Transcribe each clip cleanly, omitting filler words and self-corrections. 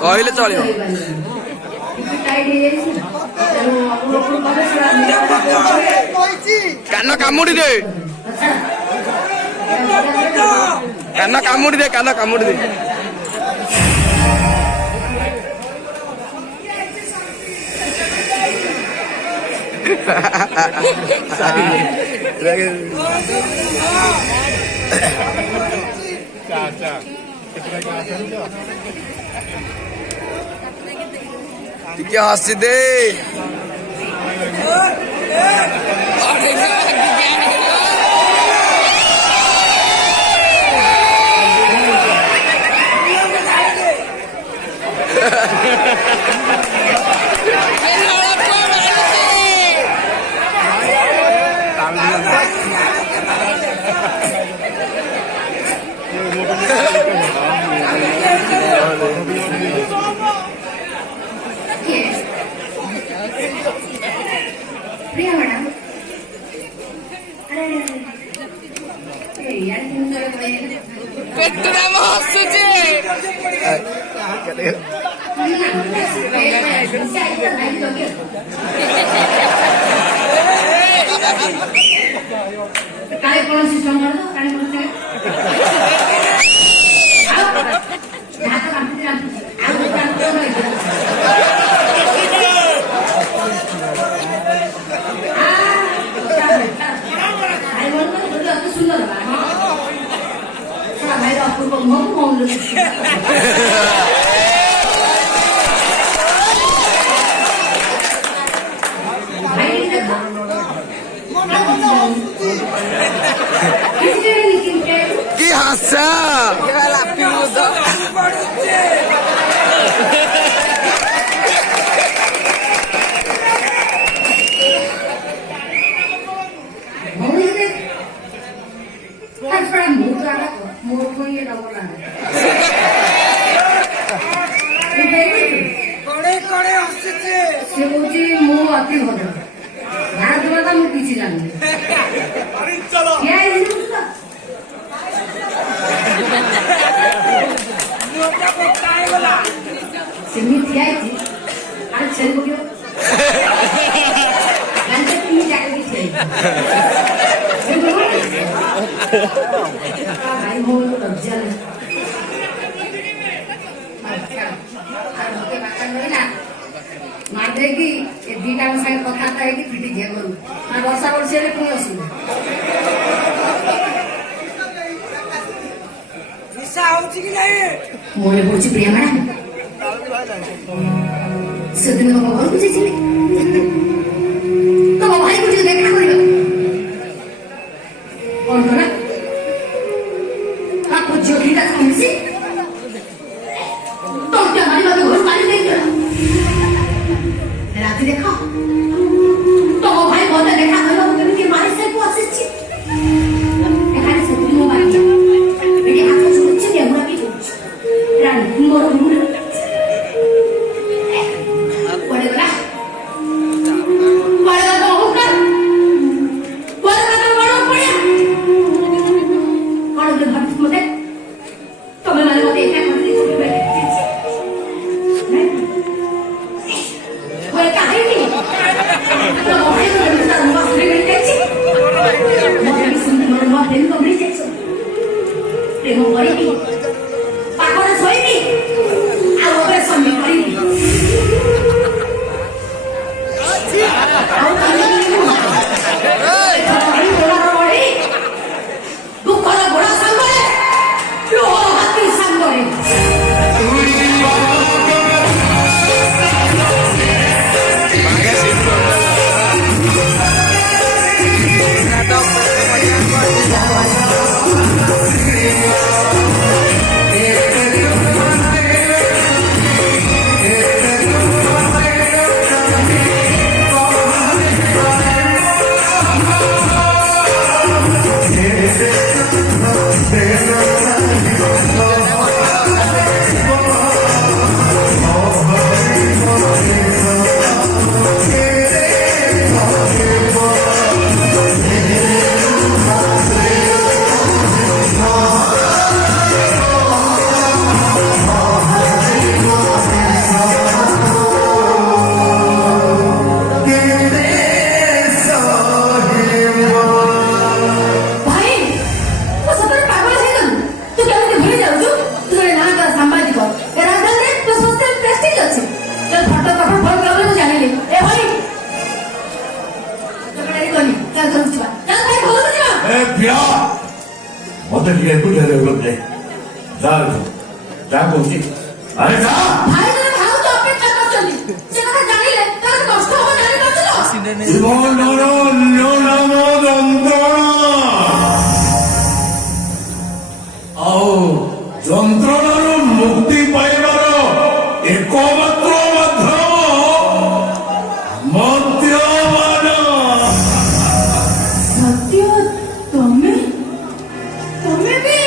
କହିଲେ ଚଳିବ। କାନ କାମୁଡି ଦେ, କାନ କାମୁଡି ଦେ, କାନ କାମୁଡି ଦେ। ଟିକେ ହସି ଦେ। কি হাসা କିଛି ଜାଣିନି ସେମିତି ଠିଆ ହେଇଛି ଆଉ ଛେଳି ପକେଇବ ତିନି ଚାକିରି ଭାଇ ମୋ ଲଜ୍ଜା ମାରିଦେଇକି ଏ ଦିଟାଙ୍କ ସାଙ୍ଗେ କଥାବାର୍ତ୍ତା ହେଇକି ଫିଟି ଯିଆ କରୁ ବର୍ଷା ବର୍ଷି ହେଲେ ପୁଣି ଅସୁବିଧା ମନେ ପଡୁଛି ପ୍ରିୟା ମ୍ୟାଡାମ ସେଦିନ ତମ ଘରକୁ ଯାଇଥିଲି ତମ ଭାଇକୁ ଟିକେ ଦେଖା କରିବା କଣ କଲା ତାକୁ ଝିଅ ଦିଟା ମିଶି ତଣ୍ଟା ମାରିବାକୁ ଘରୁ ମାରି ଦେଇଥିଲା ରାତି ଦେଖ ତମ ଭାଇ ମତେ ଦେଖା କରିବାକୁ କେମିତି ମାରି ସାଇକୁ ଆସିଛି ଏখানে ସେଠି ମୋ ଭାଇ ଏଠି ହାତ ଛୁଟୁଛି ଡେଗୁଡ଼ା ବି କରୁଛି ରାଣୀ ମୋର ମୁଣ୍ଡ କୁଆଡେ ଗଲା କୁଆଡେ ଗଲା ଅହଙ୍କାର କୁଆଡେ ଗଲା ବଡ ପଡିଆ କଣ ଗୋଟେ ଭାବିଛୁ ମତେ ତମେ ମାନେ ମତେ ଏକା କରିଦେଇଛ ପ୍ରେମ କରିବି ପାଖରେ ଶୋଇବି ଆଉ ଅପରେସନ କରିବି ଦୁଃଖର ଗୋଡ ସାଙ୍ଗରେ ଲୁହର ହାତୀ ସାଙ୍ଗରେ যা করছি আরে যা ভাইদের ভাউজ অপেক্ষা করছেন সে কথা জানিলে তার কষ্ট হবে জানি পারছো জীবন নরণ্য নাম যন্ত্রণা ଆଉ ଯନ୍ତ୍ରଣାରୁ ମୁକ୍ତି ପାଇବାର ଏକମାତ୍ର ମାଧ୍ୟମ ମଦ୍ୟପାନ ସତ୍ୟ ତମେ ତମେ ବି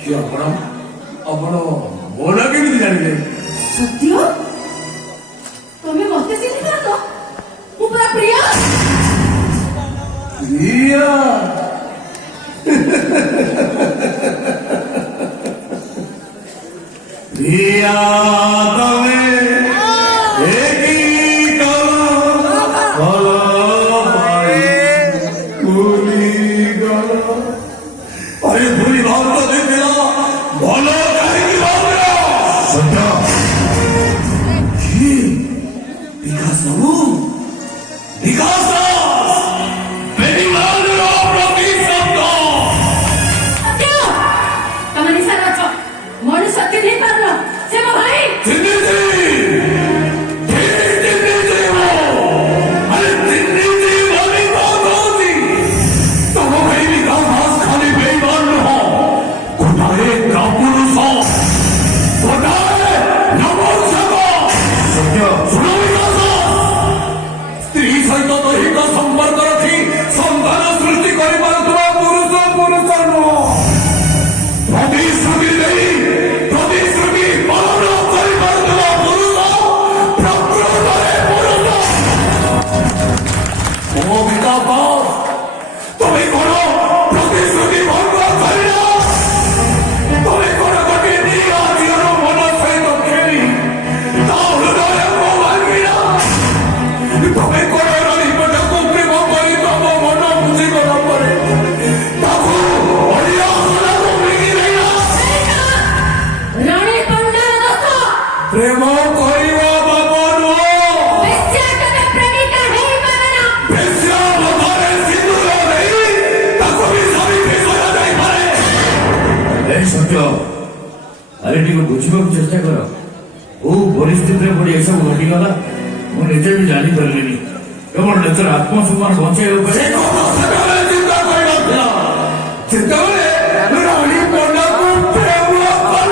କି ଆପଣ ଆପଣ ମୋ ନା କେମିତି ଜାଣିଲେ ସତ୍ୟ ତମେ ମତେ ଚିହ୍ନି ପାରୁନ ମୁଁ ପୁରା ପ୍ରିୟ ପ୍ରିୟା ପ୍ରିୟା ତମେ अरे भूली बात तो दे दिया बोलो जाएगी बात सत्या ये विकास बाबू विकास मेरी मान लो प्रति शब्द ସତ୍ୟ ତମେ ନିଶାରେ ଅଛ ମୋର ସତ୍ୟ ଦେଇ ପାରୁନ ସେ ମୋ ଭାଇ जिंदगी अरे जिंदगी वाली बात होती तुम भाई विकास खाली बेईमान न हो गोटाए कापुरुष हो गोटाए नपुंसक सत्य सुनो विकास स्त्री सहित दैहिक संपर्क रखी संतान सृष्टि କରିପାରୁଥିବା ପୁରୁଷ ପୁରୁଷ ନୁହଁ ପ୍ରତିଶ୍ରୁତି ଦେଇ ପ୍ରତିଶ୍ରୁତି ପାଳନ କରିପାରୁଥିବା ପୁରୁଷ ପ୍ରକୃତରେ ପୁରୁଷ ଓ ବିକାଶ ତମେ କଣ ପ୍ରତିଶ୍ରୁତି ଭଙ୍ଗ କରିଲ ତମେ କଣ ଗୋଟିଏ ନିଆ ଝିଅର ମନ ସହିତ ଖେଳି ତା ହୃଦୟକୁ ଭାଙ୍ଗିଲ ତମେ କଣ ରାଣୀପଟାକୁ ପ୍ରେମ କରି ତମ ମନ ବୁଝିଗଲା ପରେ ତାକୁ ଅଳିଆ ଅସନାକୁ ଫିଙ୍ଗି ଦେଇଲ ରାଣୀ ପଣ୍ଡାର ଦୋଷ ପ୍ରେମ କରିବା ବାପ ନୁହଁ ବେଶ୍ୟା କେବେ ପ୍ରେମିକା ହେଇପାରେ ନା ବେଶ୍ୟା ମତରେ ସିନ୍ଦୁର ଦେଇ ତାକୁ ବି ସାବିତ୍ରୀ କରାଯାଇପାରେ এই সত্য আরে টিকে বুঝিବାକୁ চেষ্টা কর କୋଉ ପରିସ୍ଥିତିରେ ପଡ଼ି ଏସବୁ ଘଟିଗଲା ମୁଁ ନିଜେ ବି ଜାଣିପାରିଲିନି କେବଳ ନିଜର ଆତ୍ମସମ୍ମାନ ବଞ୍ଚାଇବା ସେ ଉପରେ କଥା ସେତେବେଳେ ଚିନ୍ତା କରିନଥିଲା ସେତେବେଳେ ରାଣୀ ପଣ୍ଡାକୁ ପ୍ରେମ କଲ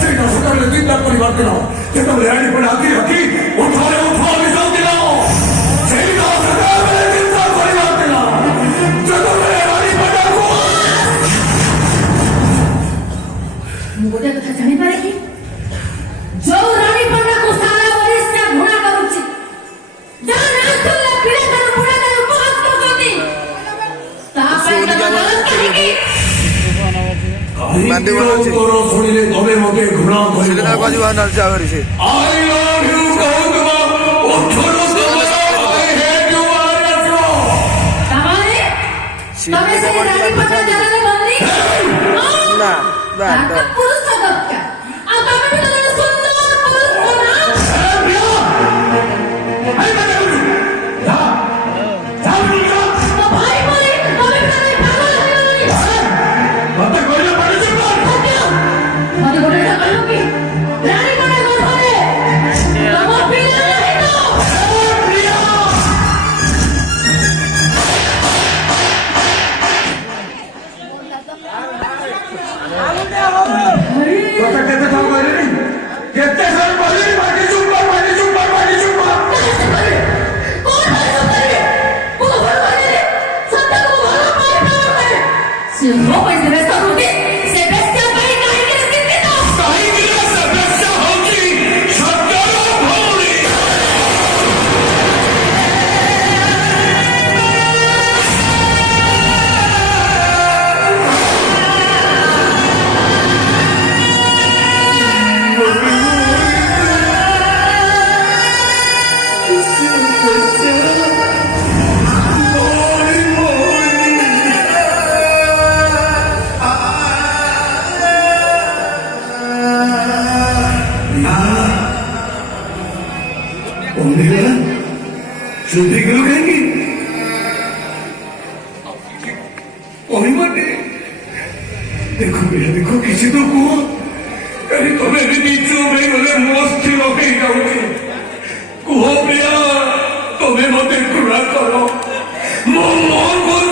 ସେଇଟା ସେତେବେଳେ ଚିନ୍ତା କରିବା ଦିନ ଯେତେବେଳେ ରାଣୀ ପଣ୍ଡା ଆଖି ରଖି ଉଠରେ ଉଠ ମିଶାଉଥିଲା ସେଇଟା ସେତେବେଳେ ଚିନ୍ତା କରିବା ଦିନ ଯେତେବେଳେ ରାଣୀ ପଣ୍ଡାକୁ ମୁଁ ଗୋଟେ କଥା ଜାଣିପାରେ କି ଯୋଉ ରାଣୀ ପଣ୍ଡାକୁ ସାରା ଓଡ଼ିଶା ଘୃଣା କରୁଛି ଯାହା ନାଁ ଶୁଣିଲେ ପିଲାଠାରୁ ବୁଢ଼ାଠାରୁ ଉପହାସ କରୁଛନ୍ତି ତା ପାଇଁ ତମ ଦଳ କାହିଁକି କାହିଁକି ତୋର ଶୁଣିଲେ ତମେ ମୋତେ ଘୃଣା କରିବ I love you କହୁଥିବା ଓଠରୁ ତମର I hate you ବାହାରି ଆସିବ ତାମାନେ ତମେ ସେ ରାଣୀ ପଣ୍ଡା ଜାଗାରେ ବନ୍ଦୀ ନା ତାଙ୍କ ପୁରୁଷ ଦରକାର ଆଉ ତମେ ବି ତ ଜଣେ ସୁନ୍ଦର ପୁରୁଷ ନା ମୋ ଭାଇ ବୋଲି ତମେ ବି ଜଣେ ପାଗଳ ହେଇଗଲଣି ମତେ କହିଲେ ପାଣିଛି ସତ୍ୟ ମତେ ଗୋଟେ କଥା କହିବ କି ରାଣୀ ପଣ୍ଡା ଗର୍ଭରେ ତମ ପିଲା ନାହିଁ ତ କଥା କେତେ ଥର କହିଲେଣି କେତେ ଥର କହିଲେଣି ପାଟି ଚୁପ ପାଟି ଚୁପ ପାଟି ଚୁପ ସେ ମୋ ପାଇଁ ସେ ବ୍ୟସ୍ତ ନୁହନ୍ତି ସେ ବ୍ୟସ୍ତ ପାଇଁ କାହିଁକି ଚିନ୍ତିତ କାହିଁକି ନା ସେ ବେଶ୍ୟା ହଉଛି ସତ୍ୟର ଭଉଣୀ शुद्धि क्यों कहेंगी कोई बात नहीं देखो बेटा देखो ଦେଖ କିଛି ତ କୁହ କାଲି ତମେ ଏମିତି ଚୁପ୍ ହେଇଗଲେ ମୋ ସ୍ଥିର ହେଇଯାଉଛି କୁହ ପ୍ରିୟା ତମେ ମତେ ଘୃଣା କର ମୋ ମୁହଁକୁ